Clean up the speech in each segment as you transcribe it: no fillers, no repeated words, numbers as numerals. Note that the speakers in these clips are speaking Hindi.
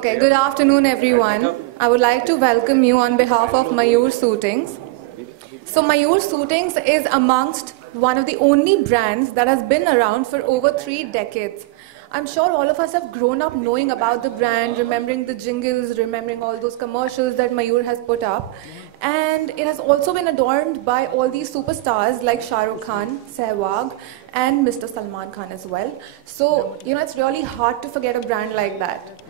Okay, good afternoon everyone. I would like to welcome you on behalf of Mayur Suitings. So Mayur Suitings is amongst one of the only brands that has been around for over 3 decades. I'm sure all of us have grown up knowing about the brand, remembering the jingles, remembering all those commercials that Mayur has put up. And it has also been adorned by all these superstars like Shah Rukh Khan, Sehwag, and Mr. Salman Khan as well. So, it's really hard to forget a brand like that.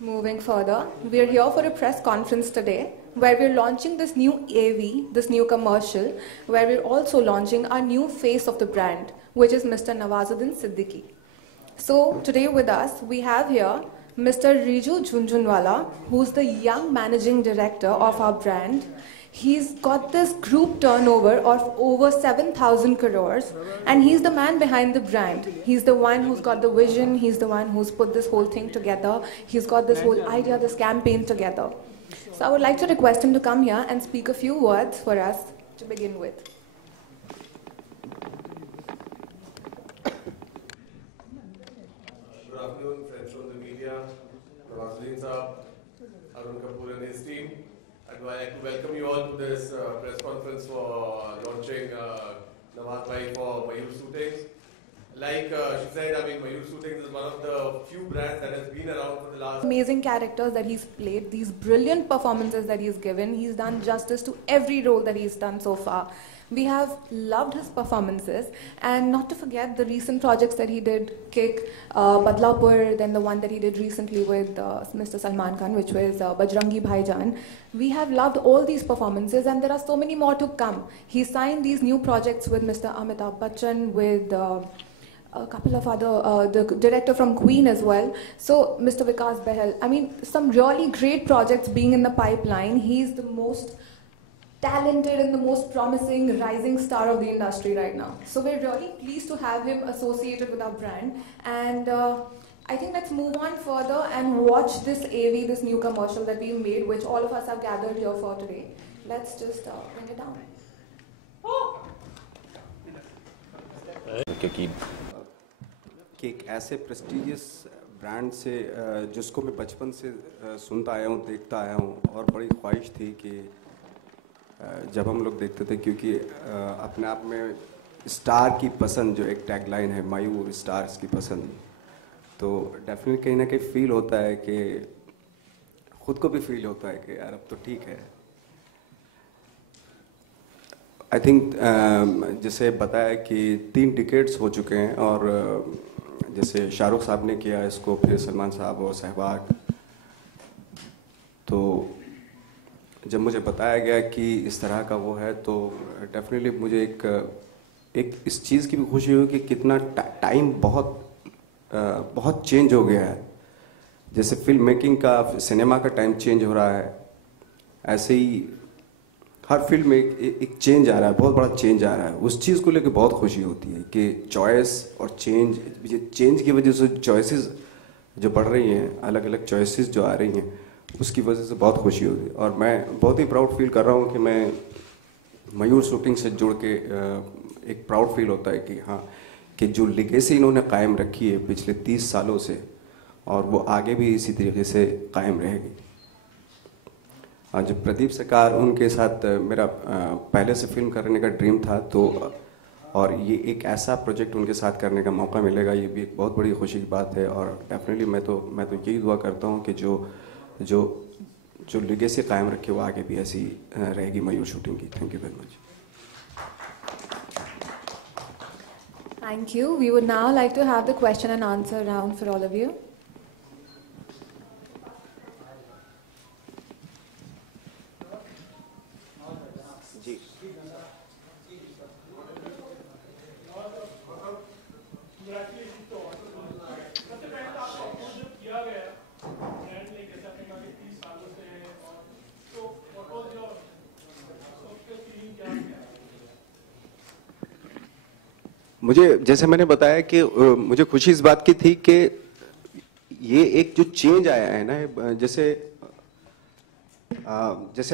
Moving further, we are here for a press conference today where we're launching this new AV, this new commercial, where we're also launching our new face of the brand, which is Mr. Nawazuddin Siddiqui. So today with us, we have here Mr. Riju Jhunjhunwala, who's the young managing director of our brand. He's got this group turnover of over 7,000 crores, and he's the man behind the brand. He's the one who's got the vision, he's the one who's put this whole thing together, he's got this whole idea, this campaign together. So I would like to request him to come here and speak a few words for us to begin with. Good afternoon, friends from the media, Nawazuddin Saab, Arun Kapoor and his team. I'd like to welcome you all to this press conference for launching Nawaz Bhai for Mayur Suitings. Like she said, Mayur Suitings is one of the few brands that has been around for the last... Amazing characters that he's played, these brilliant performances that he's given. He's done justice to every role that he's done so far. We have loved his performances, and not to forget the recent projects that he did, Kick, Badlapur, then the one that he did recently with Mr. Salman Khan, which was Bajrangi Bhaijaan. We have loved all these performances, and there are so many more to come. He signed these new projects with Mr. Amitabh Bachchan, with a couple of other, the director from Queen as well. So Mr. Vikas Behel, some really great projects being in the pipeline. He's the most talented and the most promising rising star of the industry right now. So we're really pleased to have him associated with our brand. And I think let's move on further and watch this AV, this new commercial that we made, which all of us have gathered here for today. Let's just bring it down. कि एक ऐसे प्रेस्टिजियस ब्रांड से जिसको मैं बचपन से सुनता आया हूँ, देखता आया हूँ, और बड़ी ख्वाहिश थी कि जब हम लोग देखते थे, क्योंकि अपने आप में स्टार की पसंद जो एक टैगलाइन है, मयूर स्टार्स की पसंद, तो डेफिनेटली कहीं ना कहीं फील होता है कि खुद को भी फील होता है कि यार अब तो ठीक है। आई थिंक जैसे बताया कि 3 डिकेड्स हो चुके हैं, और जैसे शाहरुख साहब ने किया इसको, फिर सलमान साहब और सहवाग, तो जब मुझे बताया गया कि इस तरह का वो है, तो डेफिनेटली मुझे एक इस चीज़ की भी खुशी हुई कि कितना टाइम बहुत चेंज हो गया है। जैसे फिल्म मेकिंग का, सिनेमा का टाइम चेंज हो रहा है, ऐसे ही हर फिल्म में एक चेंज आ रहा है, बहुत बड़ा चेंज आ रहा है। उस चीज़ को लेकर बहुत खुशी होती है कि चॉइस और चेंज की वजह से चॉइसेस जो बढ़ रही हैं, अलग अलग चॉइसेस जो आ रही हैं, उसकी वजह से बहुत खुशी होती है। और मैं बहुत ही प्राउड फील कर रहा हूँ कि मैं मयूर शूटिंग से जुड़ के एक प्राउड फील होता है कि हाँ, कि जो लेगेसी इन्होंने कायम रखी है पिछले 30 सालों से, और वो आगे भी इसी तरीके से कायम रहेगी। जो प्रदीप सरकार, उनके साथ मेरा पहले से फिल्म करने का ड्रीम था, तो और ये एक ऐसा प्रोजेक्ट उनके साथ करने का मौका मिलेगा, ये भी एक बहुत बड़ी खुशी की बात है। और डेफिनेटली मैं तो यही दुआ करता हूँ कि जो लेगेसी कायम रखे वो आगे भी ऐसी रहेगी मयूर शूटिंग की। Thank you very much. Thank you. We would now like to have the question and answer round for all of you. मुझे, जैसे मैंने बताया कि मुझे खुशी इस बात की थी कि ये एक जो चेंज आया है ना, जैसे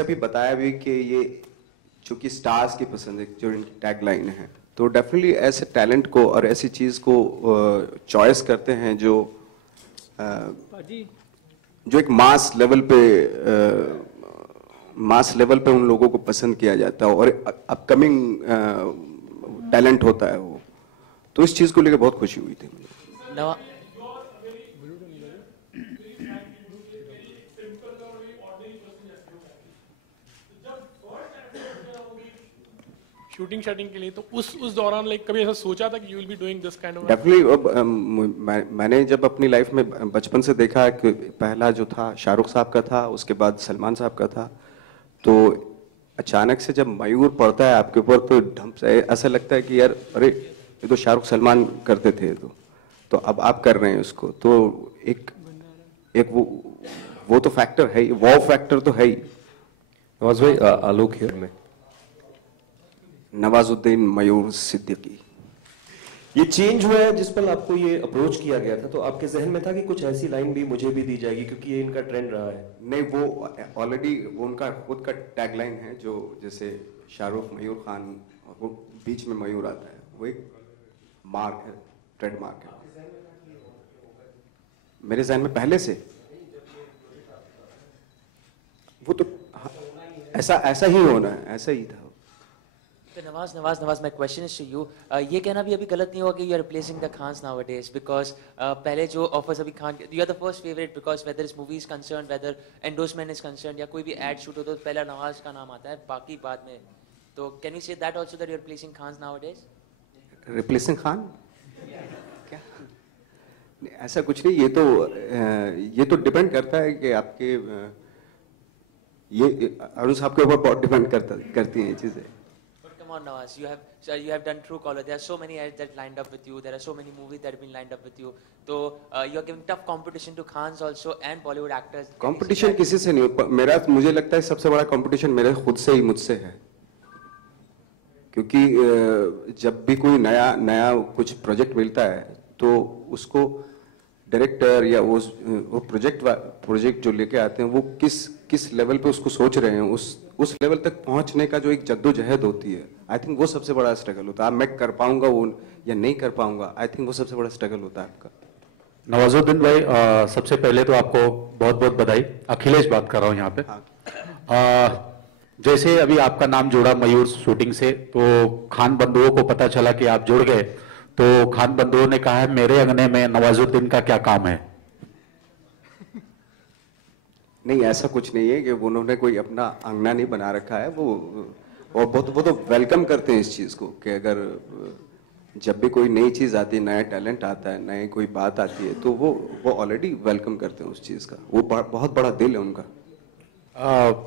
अभी बताया भी कि ये चूंकि स्टार्स की पसंद है, जो इनकी टैगलाइन है, तो डेफिनेटली ऐसे टैलेंट को और ऐसी चीज़ को चॉइस करते हैं जो जो एक मास लेवल पे उन लोगों को पसंद किया जाता है और अपकमिंग टैलेंट होता है वो, तो इस चीज को लेकर बहुत खुशी हुई थी मुझे। शूटिंग के लिए तो उस दौरान लाइक कभी ऐसा सोचा था कि you will be doing this kind of? Definitely मैंने जब अपनी लाइफ में बचपन से देखा कि पहला जो था शाहरुख साहब का था, उसके बाद सलमान साहब का था, तो अचानक से जब मयूर पड़ता है आपके ऊपर तो ढंग से ऐसा लगता है कि यार अरे ये तो शाहरुख सलमान करते थे, तो अब आप कर रहे हैं उसको, तो एक वो तो फैक्टर है ही, वो फैक्टर तो है ही। नवाज भाई, आलोक हियर में नवाजुद्दीन मयूर सिद्दीकी। ये चेंज हुआ है जिस पर आपको ये अप्रोच किया गया था, तो आपके जहन में था कि कुछ ऐसी लाइन भी मुझे भी दी जाएगी क्योंकि ये इनका ट्रेंड रहा है? नहीं, वो ऑलरेडी उनका खुद का टैगलाइन है, जो जैसे शाहरुख मयूर खान और वो बीच में मयूर आता है, वो एक मार्क है, ट्रेडमार्क है मेरे जहन में पहले से। वो तो ऐसा ही होना है, ऐसा ही था। तो Nawaz, my question is to you. ये कहना भी अभी गलत नहीं होगा कि you are replacing the Khans nowadays because पहले जो offers अभी Khan, you are the first favorite because whether this movie is concerned, whether endorsement is concerned या कोई भी ad shoot हो तो पहला नवाज का नाम आता है, बाकी बाद में। तो can you say that also that you are replacing Khans nowadays? Replacing Khan? क्या? ऐसा कुछ नहीं, ये तो डिपेंड करता है कि आपके ये अरुण साहब के ऊपर बहुत डिपेंड करती हैं ये चीजें। Come on, Nawaz, you have done Truecaller. There are so many ads that lined up with you. There are so many movies that have been lined up with you. So you are giving tough competition to Khans also and Bollywood actors. Competition किसी से नहीं, मुझे लगता है सबसे बड़ा कंपटीशन मेरे खुद से ही मुझसे है, क्योंकि जब भी कोई नया कुछ प्रोजेक्ट मिलता है तो उसको डायरेक्टर या वो प्रोजेक्ट जो लेके आते हैं वो किस लेवल पे उसको सोच रहे हैं, उस लेवल तक पहुंचने का जो एक जद्दोजहद होती है, आई थिंक वो सबसे बड़ा स्ट्रगल होता है। मैं कर पाऊंगा वो या नहीं कर पाऊंगा, आई थिंक वो सबसे बड़ा स्ट्रगल होता है आपका। नवाजुद्दीन भाई, सबसे पहले तो आपको बहुत बहुत बधाई। अखिलेश बात कर रहा हूँ यहाँ पे। हाँ। जैसे अभी आपका नाम जुड़ा मयूर शूटिंग से, तो खान बंधुओं को पता चला कि आप जुड़ गए, तो खान बंधुओं ने कहा है मेरे अंगने में नवाजुद्दीन का क्या काम है? नहीं, ऐसा कुछ नहीं है कि उन्होंने कोई अपना अंगना नहीं बना रखा है, वो तो वेलकम करते हैं इस चीज को कि अगर जब भी कोई नई चीज आती है, नया टैलेंट आता है, नई कोई बात आती है, तो वो ऑलरेडी वेलकम करते हैं उस चीज का। वो बहुत बड़ा दिल है उनका।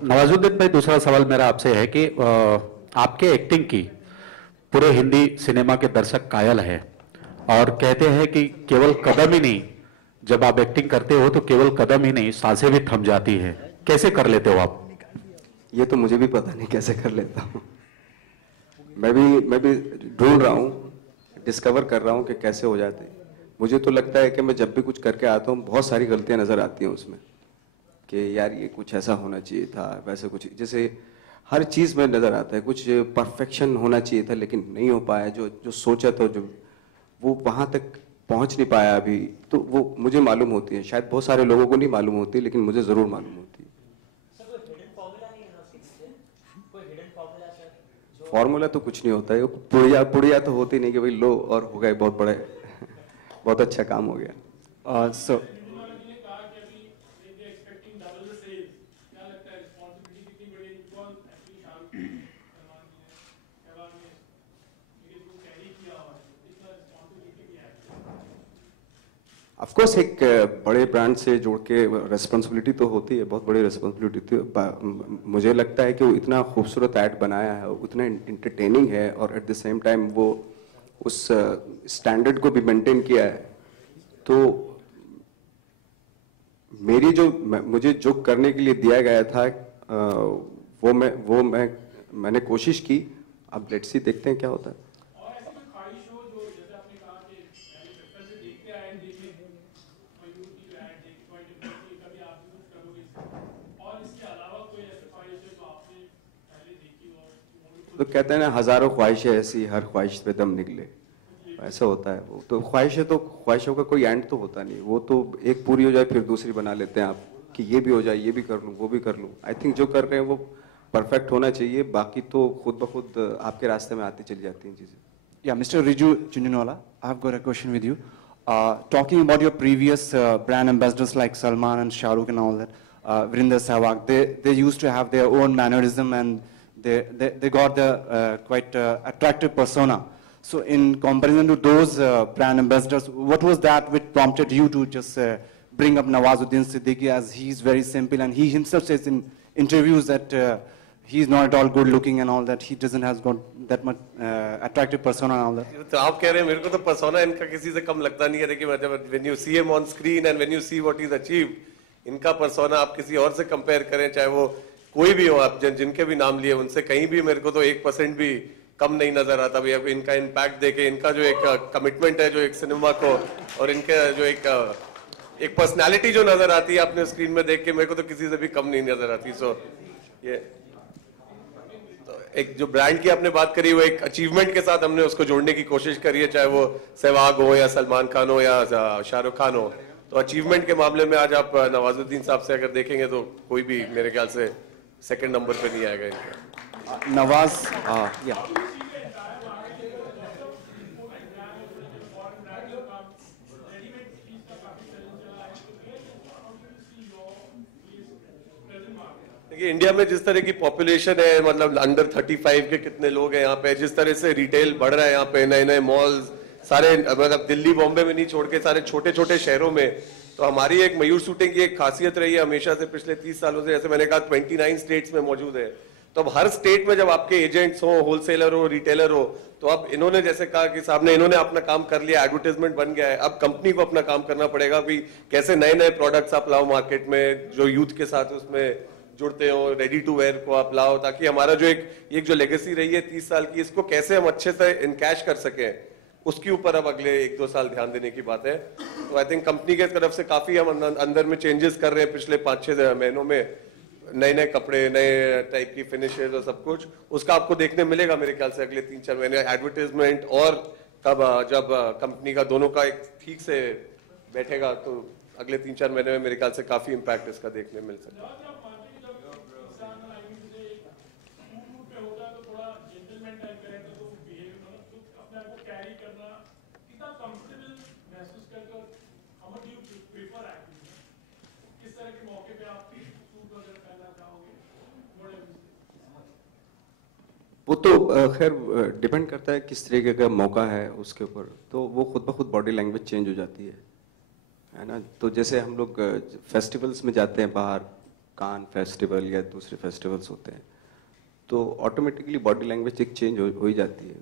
नवाजुद्दीन भाई, दूसरा सवाल मेरा आपसे है कि आपके एक्टिंग की पूरे हिंदी सिनेमा के दर्शक कायल है और कहते हैं कि केवल कदम ही नहीं, जब आप एक्टिंग करते हो तो केवल कदम ही नहीं, सांसें भी थम जाती है। कैसे कर लेते हो आप? ये तो मुझे भी पता नहीं कैसे कर लेता हूँ। मैं भी ढूंढ रहा हूँ, डिस्कवर कर रहा हूँ कि कैसे हो जाते हैं। मुझे तो लगता है कि मैं जब भी कुछ करके आता हूँ बहुत सारी गलतियां नजर आती हैं उसमें, कि यार ये कुछ ऐसा होना चाहिए था, वैसे कुछ, जैसे हर चीज में नजर आता है कुछ परफेक्शन होना चाहिए था लेकिन नहीं हो पाया। जो सोचा था, जो वो वहां तक पहुंच नहीं पाया अभी, तो वो मुझे मालूम होती है। शायद बहुत सारे लोगों को नहीं मालूम होती, लेकिन मुझे जरूर मालूम होती है। फॉर्मूला तो कुछ नहीं होता है, पुड़िया तो होती नहीं कि भाई लो और हो गए, बहुत अच्छा काम हो गया। ऑफ कोर्स एक बड़े ब्रांड से जोड़ के रेस्पॉन्सिबिलिटी तो होती है, बहुत बड़ी रेस्पॉन्सिबिलिटी थी। मुझे लगता है कि वो इतना खूबसूरत ऐड बनाया है, उतना इंटरटेनिंग है और एट द सेम टाइम वो उस स्टैंडर्ड को भी मेंटेन किया है। तो मुझे जो करने के लिए दिया गया था वो मैंने कोशिश की। अब लेट्स सी, देखते हैं क्या होता है। तो कहते हैं ना, हजारों ख्वाहिशें ऐसी, हर ख्वाहिश पे दम निकले, ऐसा होता है। वो तो ख्वाहिशों का कोई एंड तो होता नहीं, वो तो एक पूरी हो जाए फिर दूसरी बना लेते हैं आप, कि ये भी हो जाए, ये भी कर लूँ, वो भी कर लूँ। आई थिंक जो कर रहे हैं वो परफेक्ट होना चाहिए, बाकी तो खुद ब खुद आपके रास्ते में आती चली जाती हैं चीज़ें। Yeah, Mr. Riju Junjunwala, I've got a question with you. Talking about your previous brand ambassadors like Salman and Shah Rukh and all that, Virender Sehwag, they used to have their own mannerism and they got the quite attractive persona. So in comparison to those brand ambassadors, what was that which prompted you to just bring up Nawazuddin Siddiqui, as he's very simple and he himself says in interviews that he's not at all good looking and all that, he doesn't has got that much attractive persona and all that. तो आप कह रहे हैं मेरे को तो persona इनका किसी से कम लगता नहीं है, देखिए मतलब when you see him on screen and when you see what he's achieved, इनका persona आप किसी और से compare करें, चाहे वो कोई भी हो, आप जिनके भी नाम लिए उनसे कहीं भी मेरे को तो 1% भी कम नहीं नजर आता भैया। इनका इम्पैक्ट देखे, इनका जो एक कमिटमेंट है जो एक सिनेमा को, और इनके जो एक पर्सनालिटी जो नजर आती है अपने स्क्रीन में देख के, मेरे को तो किसी से भी कम नहीं नजर आती। सो ये एक जो ब्रांड की आपने बात करी, वो एक अचीवमेंट के साथ हमने उसको जोड़ने की कोशिश करी है, चाहे वो सहवाग हो या सलमान खान हो या शाहरुख खान हो। तो अचीवमेंट के मामले में आज आप नवाजुद्दीन साहब से अगर देखेंगे तो कोई भी मेरे ख्याल से सेकंड नंबर पे नहीं आएगा इनका। Nawaz, yeah. देखिए इंडिया में जिस तरह की पॉपुलेशन है, मतलब अंडर 35 के कितने लोग हैं यहाँ पे, जिस तरह से रिटेल बढ़ रहा है यहाँ पे, नए नए मॉल्स सारे, मतलब दिल्ली बॉम्बे में नहीं छोड़ के सारे छोटे छोटे शहरों में। तो हमारी एक मयूर शूटिंग की एक खासियत रही है हमेशा से, पिछले 30 सालों से, जैसे मैंने कहा 29 स्टेट्स में मौजूद है। तो अब हर स्टेट में जब आपके एजेंट्स हो, होलसेलर हो, रिटेलर हो, तो अब इन्होंने जैसे कहा कि साहब ने इन्होंने अपना काम कर लिया, एडवर्टाइजमेंट बन गया है, अब कंपनी को अपना काम करना पड़ेगा भी कैसे नए नए प्रोडक्ट्स आप लाओ मार्केट में जो यूथ के साथ उसमें जुड़ते हो, रेडी टू वेयर को आप लाओ, ताकि हमारा जो एक जो लेगेसी रही है 30 साल की, इसको कैसे हम अच्छे से इनकैश कर सकें, उसके ऊपर अब अगले 1-2 साल ध्यान देने की बात है। तो आई थिंक कंपनी के तरफ से काफी हम अंदर में चेंजेस कर रहे हैं पिछले 5-6 महीनों में, नए नए कपड़े, नए टाइप की फिनिशेस और सब कुछ, उसका आपको देखने मिलेगा मेरे ख्याल से अगले 3-4 महीने। एडवर्टाइजमेंट और तब जब कंपनी का दोनों का एक ठीक से बैठेगा तो अगले 3-4 महीने में मेरे ख्याल से काफी इम्पैक्ट इसका देखने मिल सकता है। वो तो खैर डिपेंड करता है किस तरीके का मौका है उसके ऊपर, तो वो खुद ब खुद बॉडी लैंग्वेज चेंज हो जाती है ना। तो जैसे हम लोग फेस्टिवल्स में जाते हैं बाहर, कान फेस्टिवल या दूसरे फेस्टिवल्स होते हैं, तो ऑटोमेटिकली बॉडी लैंग्वेज एक चेंज हो ही जाती है।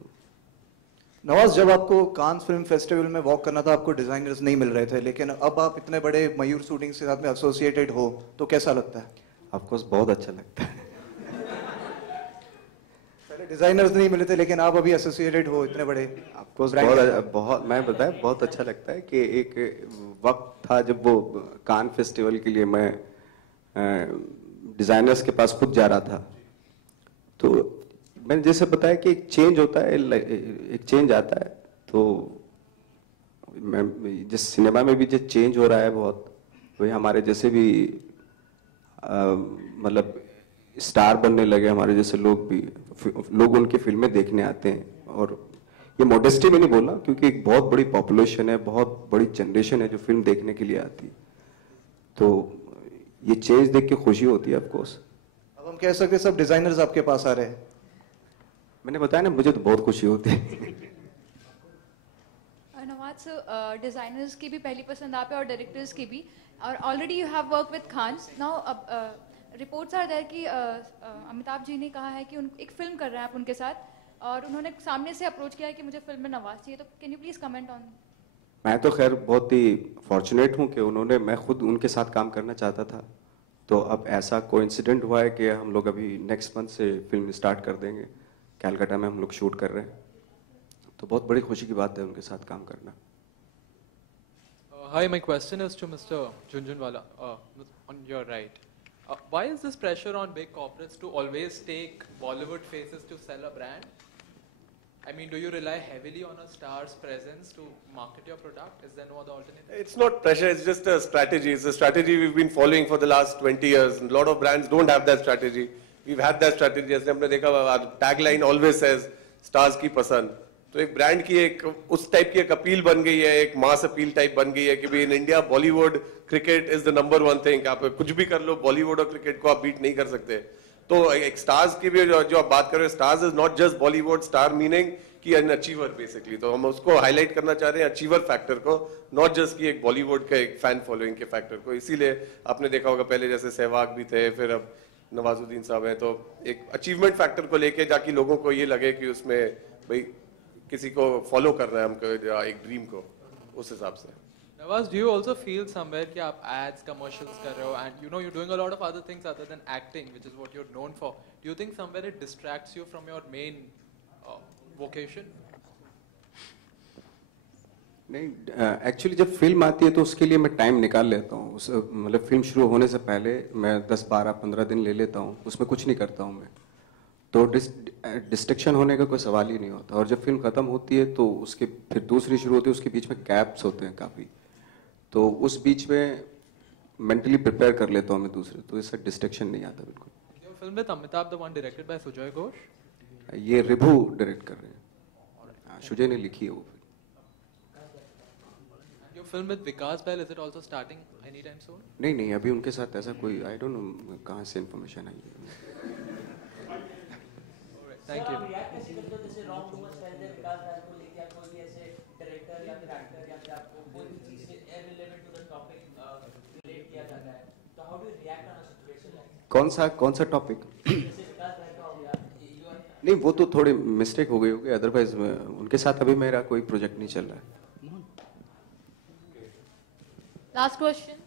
नवाज, जब आपको कांस फिल्म फेस्टिवल में वॉक करना था, आपको डिजाइनर्स नहीं मिल रहे थे, लेकिन अब आप इतने बड़े मयूर शूटिंग के साथ में एसोसिएटेड हो, तो कैसा लगता है? ऑफकोर्स बहुत अच्छा लगता है। पहले डिजाइनर्स नहीं मिले थे, लेकिन आप अभी एसोसिएटेड हो इतने बड़े। ऑफकोर्स बहुत मैं बताया, बहुत अच्छा लगता है कि एक वक्त था जब वो कान फेस्टिवल के लिए मैं डिजाइनर्स के पास खुद जा रहा था, तो मैंने जैसे बताया कि एक चेंज होता है, एक चेंज आता है। तो मैं जिस सिनेमा में भी जो चेंज हो रहा है बहुत, वही हमारे जैसे भी मतलब स्टार बनने लगे, हमारे जैसे लोग उनकी फिल्में देखने आते हैं। और ये मॉडेस्टी में नहीं बोल रहा, क्योंकि एक बहुत बड़ी पॉपुलेशन है, बहुत बड़ी जनरेशन है जो फिल्म देखने के लिए आती है, तो ये चेंज देख के खुशी होती है। ऑफ कोर्स अब हम कह सकते हैं सब डिजाइनर्स आपके पास आ रहे हैं। मैंने बताया ना, मुझे तो बहुत खुशी होती है। नवाज, डिजाइनर्स की भी पहली पसंद आप है और डायरेक्टर्स की भी, और already you have work with Khans now. अब रिपोर्ट्स आर देयर कि अमिताभ जी ने कहा है कि एक फिल्म कर रहे हैं आप उनके साथ, और उन्होंने सामने से अप्रोच किया है कि मुझे फिल्म में नवाज चाहिए, तो can you please comment on? मैं तो खैर बहुत ही फॉर्चुनेट हूँ कि मैं खुद उनके साथ काम करना चाहता था, तो अब ऐसा कोइंसिडेंट हुआ है कि हम लोग अभी नेक्स्ट मंथ से फिल्म स्टार्ट कर देंगे। कैलकाटा में हम लोग शूट कर रहे हैं, तो बहुत बड़ी खुशी की बात है उनके साथ काम करना। Hi, my question is to Mr. Junjunwala, on your right. Why is this pressure on big corporates to always take Bollywood faces to sell a brand? I mean, do you rely heavily on a star's presence to market your product? Is there no other alternative? It's not pressure, it's just a strategy. It's a strategy we've been following for the last 20 years. A lot of brands don't have that strategy. We've had that strategy. जैसे हमने देखा, our tagline always says, stars की पसंद. तो एक ब्रांड की एक उस टाइप की एक अपील बन गई है, एक मास अपील टाइप बन गई है कि भाई in India Bollywood cricket is the number one thing. आप कुछ भी कर लो, बॉलीवुड और क्रिकेट को आप बीट नहीं कर सकते. तो एक स्टार्स की भी जो आप बात कर रहे हो, stars is not just Bollywood, star meaning कि एन अचीवर बेसिकली. तो हम उसको हाईलाइट करना चाह रहे हैं, अचीवर फैक्टर को, नॉट जस्ट कि एक बॉलीवुड का एक फैन फॉलोइंग के फैक्टर को. इसीलिए आपने देखा होगा पहले जैसे सहवाग भी थे, फिर अब नवाजुद्दीन साहब हैं, तो एक अचीवमेंट फैक्टर को लेके जाकि लोगों को ये लगे कि उसमें भाई किसी को फॉलो करना है हमको, एक ड्रीम को, उस हिसाब से. Nawaz, do you also feel somewhere कि आप ads, commercials कर रहे हो, and you know you're doing a lot of other things other than acting, which is what you're known for. Do you think somewhere it distracts you from your main vocation? नहीं, एक्चुअली जब फिल्म आती है तो उसके लिए मैं टाइम निकाल लेता हूँ. मतलब फिल्म शुरू होने से पहले मैं 10, 12, 15 दिन ले लेता हूँ, उसमें कुछ नहीं करता हूँ मैं. तो डिस्ट्रैक्शन होने का कोई सवाल ही नहीं होता. और जब फिल्म खत्म होती है तो उसके फिर दूसरी शुरू होती है, उसके बीच में गैप्स होते हैं काफ़ी. तो उस बीच में मेंटली प्रिपेयर कर लेता हूँ मैं दूसरे, तो इससे डिस्ट्रैक्शन नहीं आता बिल्कुल. Your film with Amitabh, the one directed by Sujoy Ghosh? ये रिभू डायरेक्ट कर रहे हैं. सुजय ने लिखी है वो. Your film with Vikas Bahl, is it also starting anytime soon? नहीं, अभी उनके साथ ऐसा कोई, आई डोंट नो कहाँ से इन्फॉर्मेशन आई है. Thank you. कौन सा टॉपिक? नहीं, वो तो थोड़ी मिस्टेक हो गई होगी, अदरवाइज उनके साथ अभी मेरा कोई प्रोजेक्ट नहीं चल रहा है. Last question.